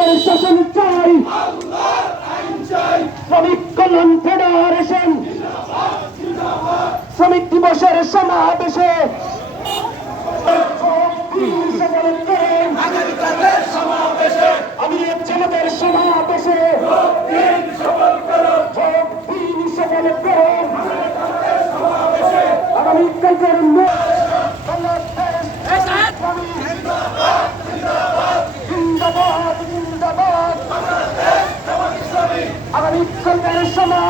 শ্রমিকের শাসন চাই। শ্রমিক কল্যাণ ফেডারেশন। শ্রমিক দিবসের সমাবেশে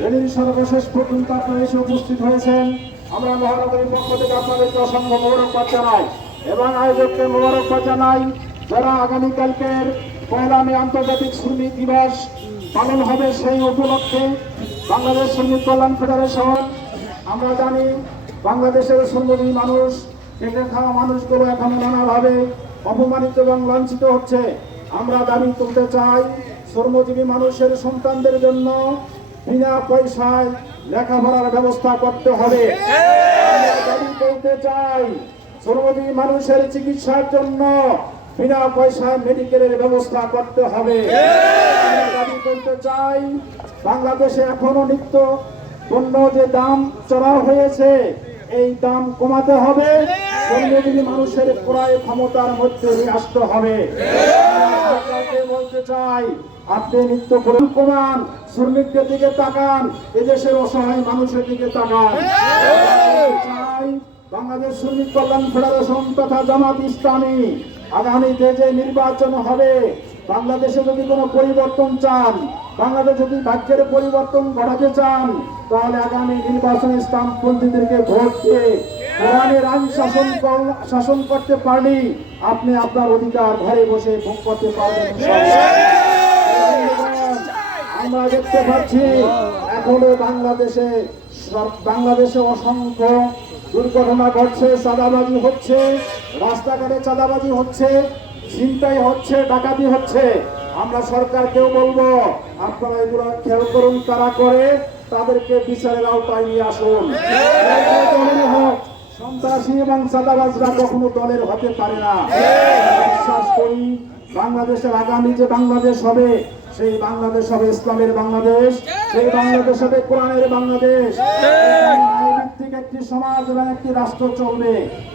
র্যালির সর্বশেষ পর্যন্ত আপনারা এসে উপস্থিত হয়েছেন। আমরা মহানগরীর পক্ষ থেকে আপনাদেরকে অসংখ্য মোবারকবাদ জানাই এবং আয়োজককে মোবারকবাদ জানাই যারা আগামীকালকের পয়লা মে আন্তর্জাতিক শ্রমিক দিবস পালন হবে সেই উপলক্ষে বাংলাদেশ শ্রমিক কল্যাণ ফেডারেশন, আমরা জানি বাংলাদেশের শ্রমজীবী মানুষ খেটে খাওয়া মানুষগুলো এখন নানাভাবে অপমানিত এবং লাঞ্ছিত হচ্ছে। আমরা দাবি তুলতে চাই, শ্রমজীবী মানুষের সন্তানদের জন্য বিনা পয়সায় লেখাপড়ার ব্যবস্থা করতে হবে। দাবি মানুষের চিকিৎসার জন্য বিনা পয়সায় মেডিকেলের ব্যবস্থা করতে হবে। দাবি করতে চাই, বাংলাদেশে এখনও নিত্য পণ্য যে দাম চড়া হয়েছে, এই দাম কমাতে হবে। শ্রমজীবী মানুষের ক্রয় ক্ষমতার মধ্যে আসতে হবে। বলতে চাই আপনি নিত্য কমান শ্রমিকদের দিকে তাকান এদেশের অসহায় মানুষের দিকে তাকান। চাই বাংলাদেশ শ্রমিক কল্যাণ ফেডারেশন তথা জামাত ইসলামী আগামীতে যে নির্বাচন হবে বাংলাদেশে যদি কোনো পরিবর্তন চান বাংলাদেশ যদি ভাগ্যের পরিবর্তন ঘটাতে চান তাহলে আগামী নির্বাচনে ইসলামপন্থীদেরকে ভোট দিয়ে কোরআনের আইন শাসন শাসন করতে পারলে আপনি আপনার অধিকার ঘরে বসে ভোগ করতে পারবেন। আমরা দেখতে পাচ্ছি, এখনও বাংলাদেশে বাংলাদেশে অসংখ্য দুর্ঘটনা ঘটছে, চাঁদাবাজি হচ্ছে, রাস্তাঘাটে চাঁদাবাজি হচ্ছে, ছিনতাই হচ্ছে, ডাকাতি হচ্ছে। আমরা সরকারকেও বলব, আপনারা এগুলো খেয়াল করুন তারা করে, তাদেরকে বিচারের আওতায় নিয়ে আসুন। সন্ত্রাসী এবং চাঁদাবাজরা কখনো দলের হতে পারে না। বিশ্বাস করি, বাংলাদেশের আগামী যে বাংলাদেশ হবে, সেই বাংলাদেশ হবে ইসলামের বাংলাদেশ, সেই বাংলাদেশ হবে কোরআনের বাংলাদেশ। ন্যায়ভিত্তিক একটি সমাজ এবং একটি রাষ্ট্র চলবে,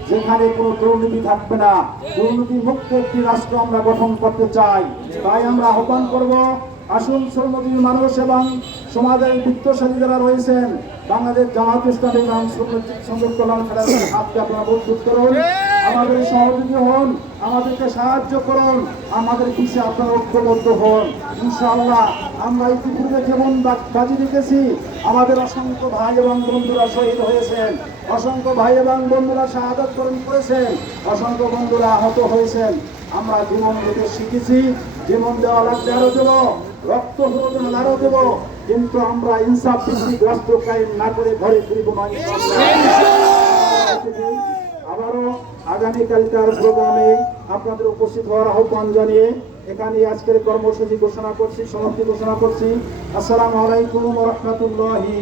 যেখানে কোনো দুর্নীতি থাকবে না। দুর্নীতি মুক্ত একটি রাষ্ট্র আমরা গঠন করতে চাই। তাই আমরা আহ্বান করব, আসুন শ্রমজীবী মানুষ এবং সমাজের বৃত্তশালী যারা রয়েছেন। বাংলাদেশ জামাত ইসলামী এবং সংযোগ কল্যাণ ফেডারেশনের হাতকে আপনারা মজবুত করুন। আমাদের সহযোগী হন, আমাদেরকে সাহায্য করুন, আমাদের পিছিয়ে আপনারা ঐক্যবদ্ধ হন। ইনশাআল্লাহ আমরা ইতিপূর্বে যেমন বাজি রেখেছি আমাদের অসংখ্য ভাই এবং বন্ধুরা শহীদ হয়েছেন। অসংখ্য ভাই এবং বন্ধুরা শাহাদত বরণ করেছেন। অসংখ্য বন্ধুরা আহত হয়েছেন। আমরা জীবন দিতে শিখেছি জীবন দেওয়া লাগবে আরও দেবো, রক্ত প্রয়োজন আরও দেবো। কিন্তু আমরা ইনসাফ ভিত্তিক রাষ্ট্র কায়েম না করে ঘরে ফিরব না ইনশাআল্লাহ। আবারও আগামীকালকার প্রোগ্রামে আপনাদের উপস্থিত হওয়ার আহ্বান জানিয়ে এখানে আজকের কর্মসূচি ঘোষণা করছি সমাপ্তি ঘোষণা করছি। আসসালামু আলাইকুম রহমতুল্লাহি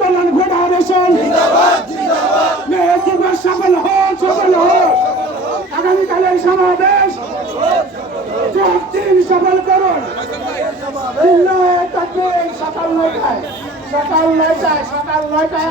কল্যাণ ফেডারেশন দিবস সফল হোক সফল হোক আগামীকালের সমাবেশ সফল করুন। সকাল নয়টায়। সকাল নয়টায় সকাল নয়টায়